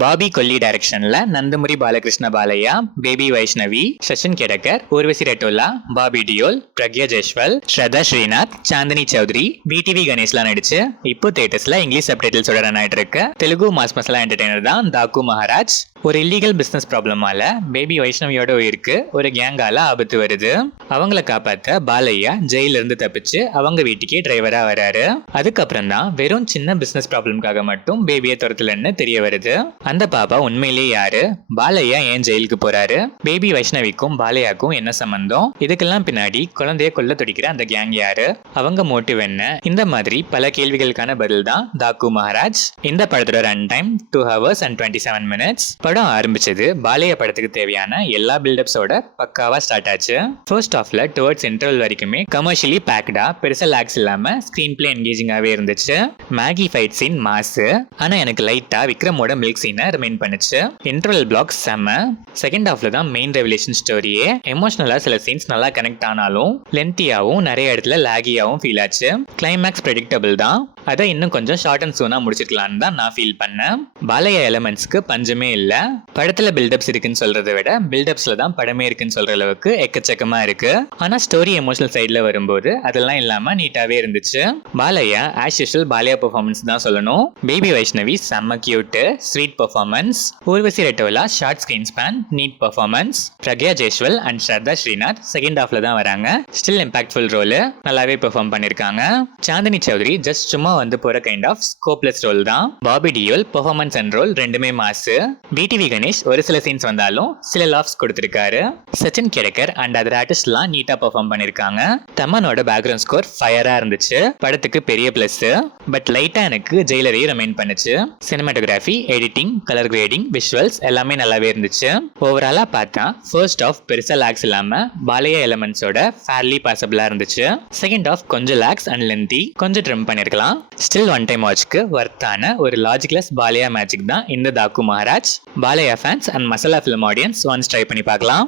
Bobby Kolli டைரக்ஷன்ல Nandamuri Balakrishna Balayya, baby Vaishnavi, Sachin Khedekar, Urvashi Rautela, Bobby Deol, Pragya Jaiswal, Shraddha Srinath, Chandini Chowdary, VTV கணேஷ்லாம் நடிச்சு இப்போ தியேட்டர்ஸ்ல இங்கிலீஷ் சப்டைட்டில்ஸோட ரன் ஆயிட்டு இருக்கு. தெலுங்கு மாஸ் மசாலா என்டர்டைனர் தான் தாக்கு மகாராஜ். ஒரு இல்லீகல் பிசினஸ் ப்ராப்ளமால பேபி வைஷ்ணவியோட உயிருக்கு ஒரு கேங்கால ஆபத்து வருது. அவங்கள காப்பாத்த பாலையா ஜெயில இருந்து தப்பிச்சு அவங்க வீட்டுக்கே டிரைவரா வராரு. அதுக்கப்புறம் தான் வெறும் சின்ன பிசினஸ் ப்ராப்ளம்காக மட்டும் பேபியை துரத்துலன்னு தெரிய வருது. அந்த பாப்பா உண்மையிலேயே யாரு, பாலையா ஏன் ஜெயிலுக்கு போறாரு, பேபி வைஷ்ணவிக்கும் பாலையாக்கும் என்ன சம்பந்தம், இதுக்கெல்லாம் பின்னாடி குழந்தைய கொல்ல துடிக்கிற அந்த கேங் யாரு, அவங்க மோட்டிவ் என்ன, இந்த மாதிரி பல கேள்விகளுக்கான பதில் தான் தாக்கு மகாராஜ். இந்த படத்தோட run time 2 hours and 27 minutes. படம் ஆரம்பிச்சது பாலையா படத்துக்கு தேவையான எல்லா பில்டப்ஸோட பக்காவா ஸ்டார்ட் ஆச்சு. ஃபர்ஸ்ட் ஹாஃப்ல டுவர்ட்ஸ் இன்டர்வல் வரைக்குமே கமர்ஷியலி பேக்டா, பெருசா லாக்ஸ் இல்லாம ஸ்கிரீன் பிளே என்கேஜிங்காவே இருந்துச்சு. மேகி ஃபைட் சீன் மாசு, ஆனா எனக்கு லைட்டா விக்ரமோட மில்க் சீனை ரிமைண்ட் பண்ணுச்சு. இன்டர்வல் பிளாக் செம்ம. செகண்ட் ஹாஃப்ல தான் மெயின் ரெவலேஷன் ஸ்டோரியே. எமோஷனலா சில சீன்ஸ் நல்லா கனெக்ட் ஆனாலும் லென்த்தியாவும் நிறைய இடத்துல லாகியாவும் ஃபீல் ஆச்சு. கிளைமேக்ஸ் ப்ரெடிக்டபிள் தான், அதை இன்னும் கொஞ்சம் ஷார்ட் அண்ட் சூனா முடிச்சிருக்கலான்னு தான் நான் ஃபீல் பண்ணேன். பாலையா எலமெண்ட்ஸ்க்கு பஞ்சமே இல்ல. படத்துல பில்டப்ஸ் இருக்குன்னு சொல்றதை விட பில்டப்ஸ்ல தான் படமே இருக்குன்னு சொல்ற அளவுக்கு எக்கச்சக்கமா இருக்கு. ஆனா ஸ்டோரி எமோஷனல் சைட்ல வரும்போது அதெல்லாம் இல்லாம நீட்டாவே இருந்துச்சு. Balayya as usual Balayya performance தான் சொல்லணும். பேபி வைஷ்ணவி செம்ம cute, sweet performance. Urvashi Rautela short screen span, neat performance. Pragya Jaiswal and Shraddha Srinath second ஹாஃப்ல தான் வராங்க. ஸ்டில் இம்பாக்ட்ஃபுல் ரோல், நல்லாவே பெர்ஃபார்ம் பண்ணிருக்காங்க. சாந்தினி சௌத்ரி ஜஸ்ட் சும்மா வந்து போற கைண்ட் ஆஃப் ஸ்கோப்லெஸ் ரோல் தான். Bobby Deol performance and role ரெண்டுமே மாசு. பிடிவி கணேஷ் ஒரு சில சீன்ஸ் வந்தாலும் சில லாஃப்ஸ் கொடுத்திருக்காரு. சச்சின் கெடக்கர் அண்ட் அதர் ஆர்டிஸ்ட்லாம் நீட்டா பெர்ஃபார்ம் பண்ணிருக்காங்க. தமனோட பேக்ரவுண்ட் ஸ்கோர் ஃபயரா இருந்துச்சு, படத்துக்கு பெரிய பிளஸ். பட் லைட்டா எனக்கு ஜெயிலரே ரிமைண்ட் பண்ணுச்சு. Cinematography, editing, colour grading, visuals எல்லாமே நல்லாவே இருந்துச்சு. ஓவராலா பார்த்தா ஃபர்ஸ்ட் ஆஃப் பெருசா லாக்ஸ் இல்லாம பாலையா எலமெண்ட்ஸோட ஃபேர்லி பாசிபிளா இருந்துச்சு. செகண்ட் ஆஃப் கொஞ்சம் லாக்ஸ் அண்ட் லென்த்தி, கொஞ்சம் ட்ரிம் பண்ணிருக்கலாம். ஸ்டில் ஒன் டைம் வாட்ச்க்கு வர்த்தான ஒரு லாஜிக்லெஸ் பாலையா மேஜிக் தான் இந்த Daaku Maharaj. Balayya fans and masala film audience once try பண்ணி பார்க்கலாம்.